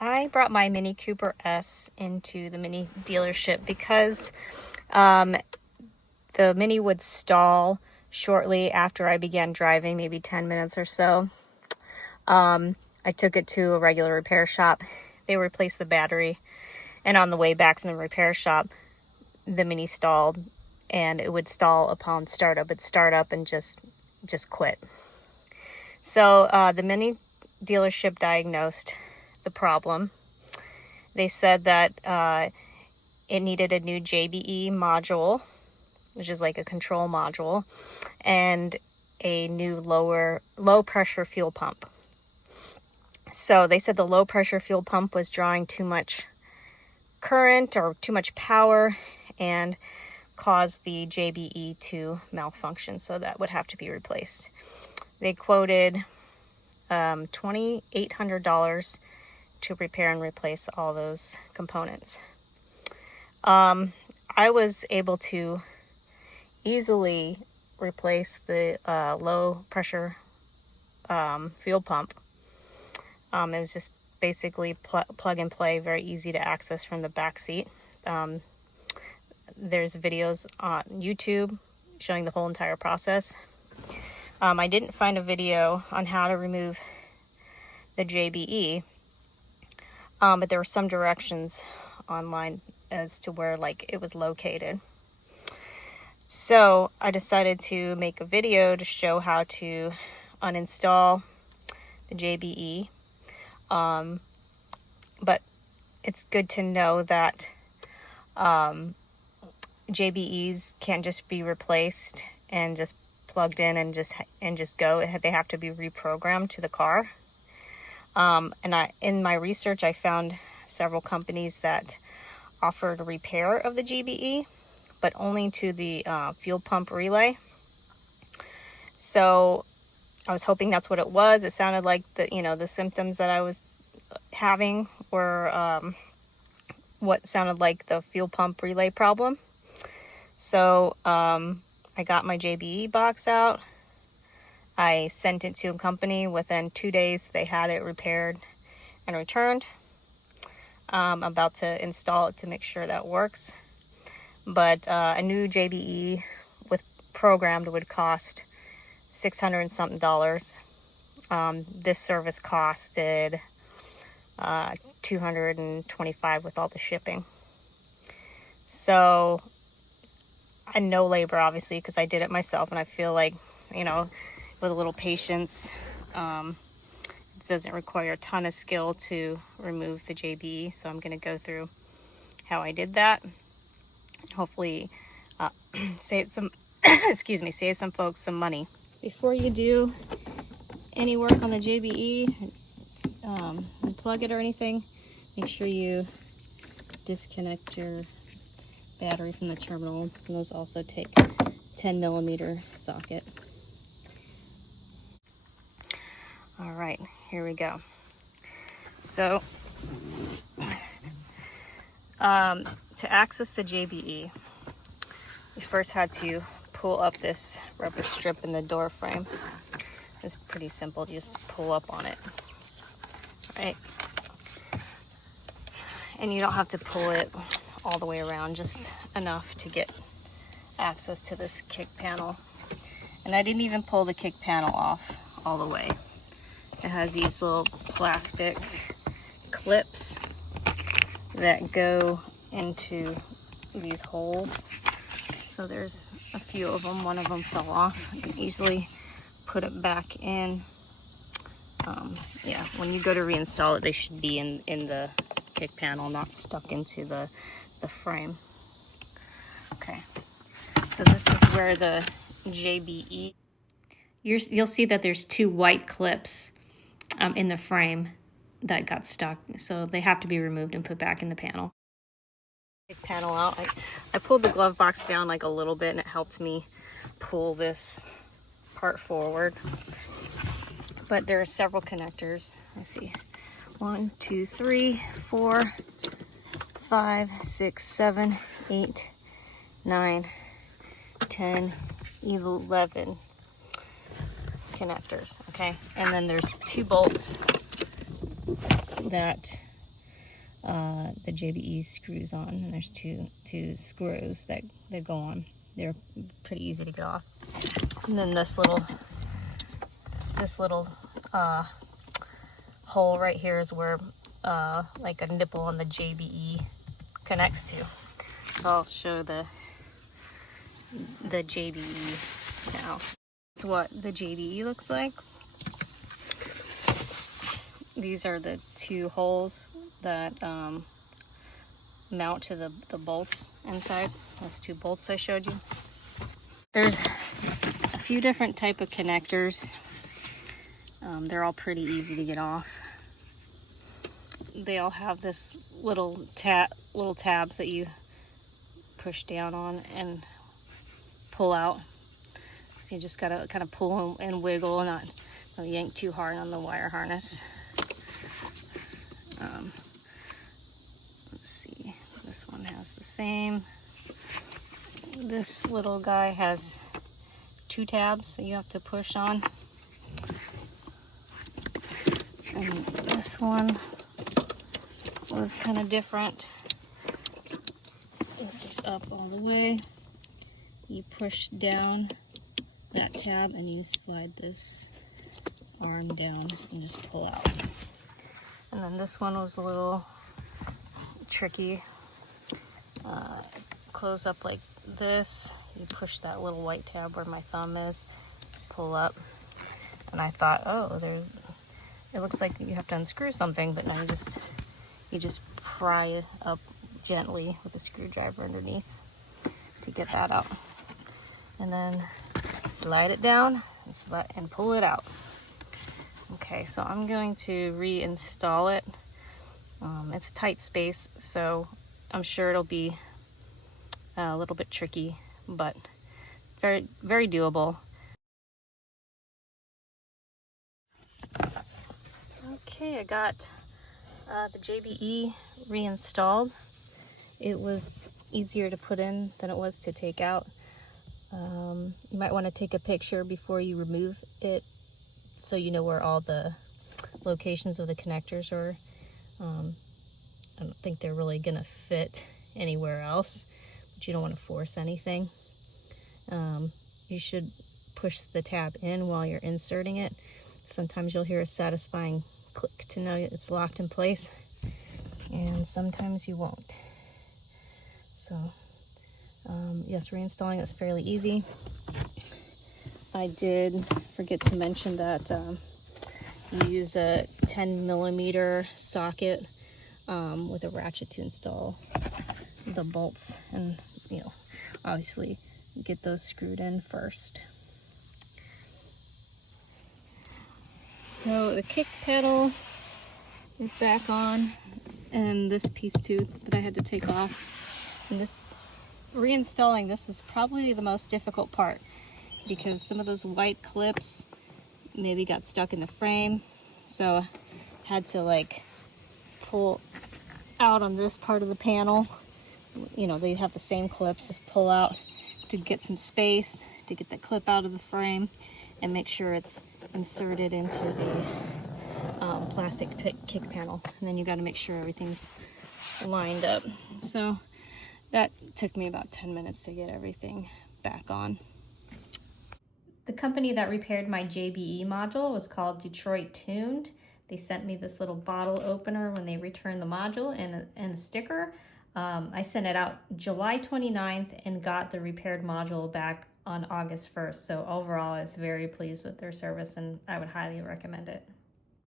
I brought my Mini Cooper S into the Mini dealership because the Mini would stall shortly after I began driving, maybe 10 minutes or so. I took it to a regular repair shop. They replaced the battery, and on the way back from the repair shop, the Mini stalled, and it would stall upon startup. It'd start up and just quit. So the Mini dealership diagnosed the problem. They said that it needed a new JBE module, which is like a control module, and a new low pressure fuel pump. So they said the low pressure fuel pump was drawing too much current or too much power and caused the JBE to malfunction, so that would have to be replaced. They quoted $2,800 to repair and replace all those components. I was able to easily replace the low pressure fuel pump. It was just basically plug and play, very easy to access from the back seat. There's videos on YouTube showing the whole entire process. I didn't find a video on how to remove the JBE, but there were some directions online as to where it was located. So I decided to make a video to show how to uninstall the JBE. But it's good to know that JBEs can't just be replaced and just plugged in and just go. They have to be reprogrammed to the car. In my research, I found several companies that offered a repair of the JBE, but only to the fuel pump relay. So I was hoping that's what it was. It sounded like the symptoms that I was having were what sounded like the fuel pump relay problem. So I got my JBE box out. I sent it to a company. Within 2 days, they had it repaired and returned. I'm about to install it to make sure that works. But a new JBE with programmed would cost $600 and something. This service costed $225 with all the shipping. So I know labor, obviously, because I did it myself, and I feel like, with a little patience, it doesn't require a ton of skill to remove the JBE. So I'm going to go through how I did that. Hopefully save some save some folks some money. Before you do any work on the JBE, unplug it or anything, make sure you disconnect your battery from the terminal. And those also take 10mm socket. All right, here we go. So to access the JBE, we first had to pull up this rubber strip in the door frame. It's pretty simple, just pull up on it, right? And you don't have to pull it all the way around, just enough to get access to this kick panel. And I didn't even pull the kick panel off all the way. It has these little plastic clips that go into these holes. So there's a few of them. One of them fell off. I can easily put it back in. When you go to reinstall it, they should be in the kick panel, not stuck into the frame. Okay, so this is where the JBE, you'll see that there's two white clips in the frame that got stuck, so they have to be removed and put back in the panel. Kick panel out. I pulled the glove box down like a little bit, and it helped me pull this part forward. But there are several connectors. Let's see, 1, 2, 3, 4, 5, 6, 7, 8, 9, 10, 11 connectors. Okay, and then there's 2 bolts that the JBE screws on, and there's two screws that go on. They're pretty easy to get off. And then this little hole right here is where like a nipple on the JBE connects to. So I'll show the JBE now. That's what the JBE looks like. These are the two holes that mount to the bolts inside. Those two bolts I showed you. There's a few different type of connectors. They're all pretty easy to get off. They all have this little tabs that you push down on and pull out. So you just gotta kind of pull and wiggle, and not yank too hard on the wire harness. Let's see, this one has the same. This little guy has two tabs that you have to push on. And this one was kind of different. This is up all the way. You push down that tab and you slide this arm down and just pull out. And then this one was a little tricky. Close up like this. You push that little white tab where my thumb is, pull up. And I thought, oh, it looks like you have to unscrew something, but no, you just pry up gently with a screwdriver underneath to get that out. And then slide it down and pull it out. Okay, so I'm going to reinstall it. It's a tight space, so I'm sure it'll be a little bit tricky, but very, very doable. Okay, I got the JBE reinstalled. It was easier to put in than it was to take out. You might want to take a picture before you remove it so you know where all the locations of the connectors are. I don't think they're really gonna fit anywhere else, but you don't want to force anything. You should push the tab in while you're inserting it. Sometimes you'll hear a satisfying click to know it's locked in place, and sometimes you won't. So yes, reinstalling was fairly easy. I did forget to mention that you use a 10mm socket with a ratchet to install the bolts, and obviously get those screwed in first. So the kick pedal is back on, and this piece too that I had to take off. And this reinstalling this was probably the most difficult part, because some of those white clips maybe got stuck in the frame, so I had to like pull out on this part of the panel. They have the same clips, just pull out to get some space to get the clip out of the frame and make sure it's inserted into the plastic kick panel. And then you got to make sure everything's lined up. So that took me about 10 minutes to get everything back on. The company that repaired my JBE module was called Detroit Tuned. They sent me this little bottle opener when they returned the module and a sticker. I sent it out July 29th and got the repaired module back on August 1st. So overall, I was very pleased with their service, and I would highly recommend it.